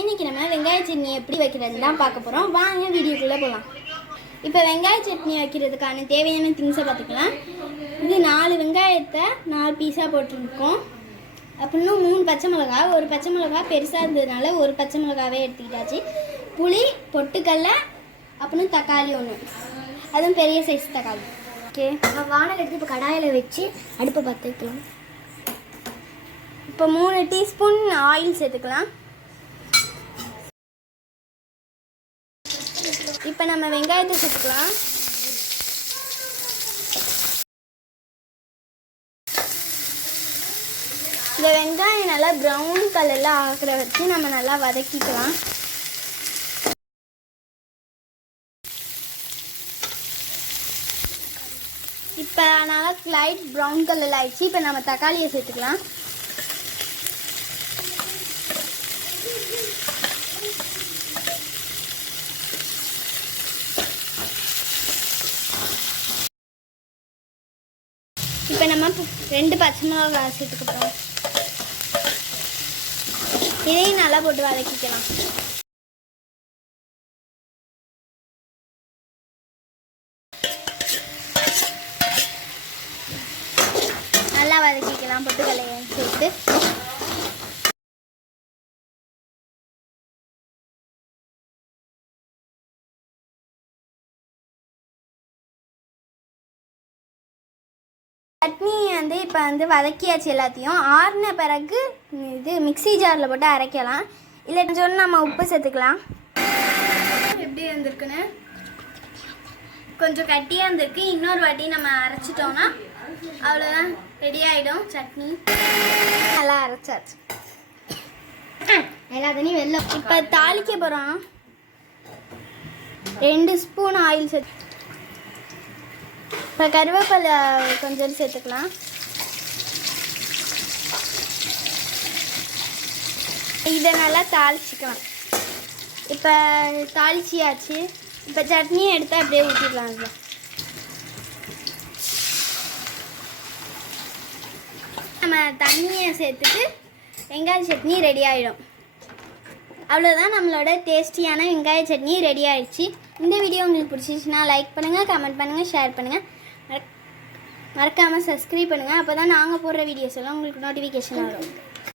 இன்றைக்கி நம்ம வெங்காய சட்னி எப்படி வைக்கிறதுன்னு தான் பார்க்க போகிறோம். வாங்க வீடியோக்குள்ளே போகலாம். இப்போ வெங்காய சட்னி வைக்கிறதுக்கான தேவையான திங்ஸை பார்த்துக்கலாம். இது 4 வெங்காயத்தை 4 பீஸாக போட்டிருக்கோம். அப்படின்னு 3 பச்சை மிளகா, ஒரு பச்சை மிளகா பெருசாக இருந்ததுனால ஒரு பச்சை மிளகாவே எடுத்துக்கிட்டாச்சு. புளி, பொட்டுக்கடலை, அப்புறம் தக்காளி ஒன்று, அதுவும் பெரிய சைஸ் தக்காளி. ஓகே, வானல் எடுத்து இப்போ கடாயில் வச்சு அடுப்பை பற்ற வைக்கலாம். இப்போ 3 டீஸ்பூன் ஆயில் சேர்த்துக்கலாம். இப்போ நம்ம வெங்காயத்தை சேர்த்துக்கலாம். இந்த வெங்காயம் நல்லா ப்ரௌன் கலரில் ஆகிற வரைக்கும் நம்ம நல்லா வதக்கிக்கலாம். இப்போ நல்லா லைட் ப்ரௌன் கலரில் ஆயிடுச்சு. இப்போ நம்ம தக்காளியை சேர்த்துக்கலாம். இப்போ நம்ம 2 பச்சை மிளகா சேர்த்துக்கிறோம். இதையும் நல்லா போட்டு வதக்கிக்கலாம். நல்லா வதக்கிக்கலாம் பொட்டுக்கடலையை சேர்த்து. சட்னி இப்போ வதக்கியாச்சு. எல்லாத்தையும் ஆறின பிறகு இது மிக்ஸி ஜாரில் போட்டு அரைக்கலாம். இல்லை சொன்னால் நம்ம உப்பு சேர்த்துக்கலாம். எப்படி வந்திருக்குன்னு கொஞ்சம் கட்டியாக இருந்திருக்கு. இன்னொரு வாட்டி நம்ம அரைச்சிட்டோம்னா அவ்வளோதான், ரெடி ஆகிடும் சட்னி. நல்லா அரைச்சாச்சு. எல்லாத்தையும் வெளில இப்போ தாளிக்க போகிறோம். 2 ஸ்பூன் ஆயில் சேர்த்து, இப்போ கருவேப்பிலை கொஞ்சம் சேர்த்துக்கலாம். இதை நல்லா தாளிச்சிக்கலாம். இப்போ தாளிச்சியாச்சு. இப்போ சட்னியை எடுத்து அப்படியே ஊற்றிடலாம். அதில் நம்ம தண்ணியை சேர்த்துட்டு வெங்காய சட்னி ரெடி ஆகிடும். அவ்வளோதான், நம்மளோட டேஸ்டியான வெங்காய சட்னி ரெடி ஆகிடுச்சு. இந்த வீடியோ உங்களுக்கு பிடிச்சிச்சுன்னா லைக் பண்ணுங்கள், கமெண்ட் பண்ணுங்கள், ஷேர் பண்ணுங்கள். மறக்காமல் சப்ஸ்கிரைப் பண்ணுங்கள். அப்போ தான் நாங்கள் போடுற வீடியோஸ் எல்லாம் உங்களுக்கு நோட்டிஃபிகேஷன் வரும்.